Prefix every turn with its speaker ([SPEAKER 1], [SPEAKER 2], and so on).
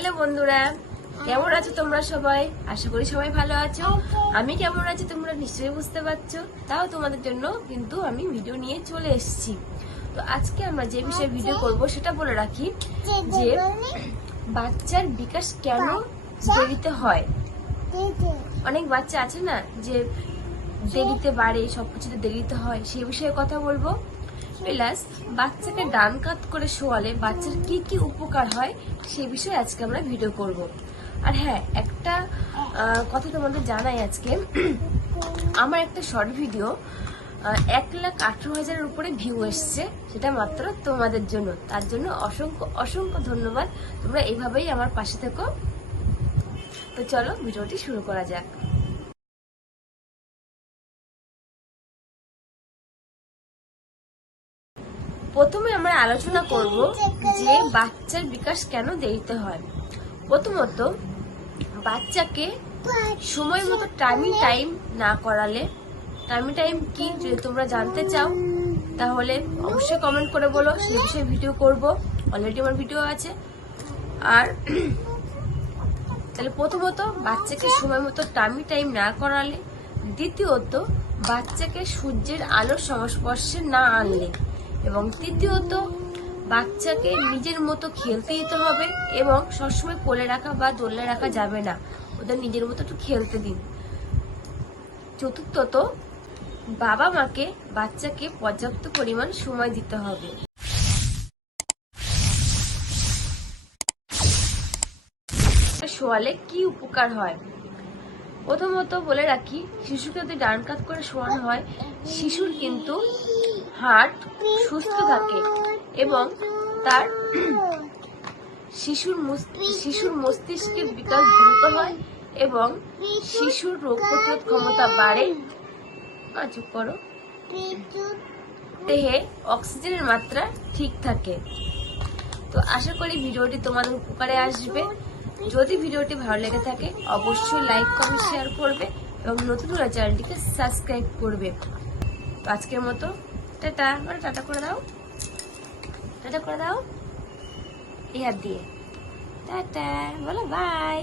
[SPEAKER 1] Hello বন্ধুরা কেমন আছো তোমরা সবাই? আশা করি সবাই ভালো আছো। আমি কেমন আছি তোমরা নিশ্চয়ই বুঝতে পারছ। তাও তোমাদের জন্য কিন্তু আমি ভিডিও নিয়ে চলে এসেছি। তো আজকে আমরা যে বিষয়ে ভিডিও করব সেটা বলে রাখি যে বাচ্চার বিকাশ কেন দেরিতে হয়? অনেক বাচ্চা আছে না যে দেরিতে বাড়ে সবকিছুতে দেরিতে হয় সেই বিষয়ে কথা বলব। প্লাস বাচ্চাকে ডান কাত করে শোয়ালে বাচ্চার কি কি উপকার হয় সে বিষয়ে আজকে আমরা ভিডিও করব। আর হ্যাঁ একটা কথা তোমাদের জানাই আজকে। আমার একটা শর্ট ভিডিও এক লাখ আঠারো হাজারের উপরে ভিউ এসছে, সেটা মাত্র তোমাদের জন্য। তার জন্য অসংখ্য অসংখ্য ধন্যবাদ। তোমরা এইভাবেই আমার পাশে থেকো। তো চলো ভিডিওটি শুরু করা যাক। প্রথমে আমরা আলোচনা করব যে বাচ্চার বিকাশ কেন দেরিতে হয়। প্রথমত, বাচ্চাকে সময় মতো টাইমিং টাইম না করালে টাইমিং টাইম কি যদি তোমরা জানতে চাও, তাহলে অবশ্যই কমেন্ট করে বলো সেই বিষয়ে ভিডিও করব অলরেডি আমার ভিডিও আছে। আর তাহলে প্রথমত, বাচ্চাকে সময় মতো টাইমি টাইম না করালে, দ্বিতীয়ত, বাচ্চাকে সূর্যের আলোর সংস্পর্শে না আনলে। এবং তৃতীয়ত, বাচ্চাকে নিজের মতো খেলতে দিতে হবে এবং সবসময় কোলে রাখা বা দোলে রাখা যাবে না। ওদের নিজের মতো একটু খেলতে দিন। চতুর্থত বাবা মাকে বাচ্চাকে পর্যাপ্ত পরিমাণ সময় দিতে হবে। শোয়ালে কি উপকার হয়? প্রথমত বলে রাখি, শিশুকে যদি ডান কাত করে শোয়ানো হয়, শিশুর কিন্তু হার্ট সুস্থ থাকে এবং তার শিশুর শিশুর মস্তিষ্কের বিকাশ দ্রুত হয় এবং শিশুর রোগ প্রতিরোধ ক্ষমতা বাড়ে। চুপ করো। দেহে অক্সিজেনের মাত্রা ঠিক থাকে। তো আশা করি ভিডিওটি তোমাদের উপকারে আসবে। যদি ভিডিওটি ভালো লেগে থাকে অবশ্যই লাইক কমেন্ট শেয়ার করবে এবং নতুন চ্যানেলটিকে সাবস্ক্রাইব করবে। তো আজকের মতো টাটা ওরা টাটা করে দাও। টাটা করে দাও। ইয়ার দিয়ে। টাটা বলো বাই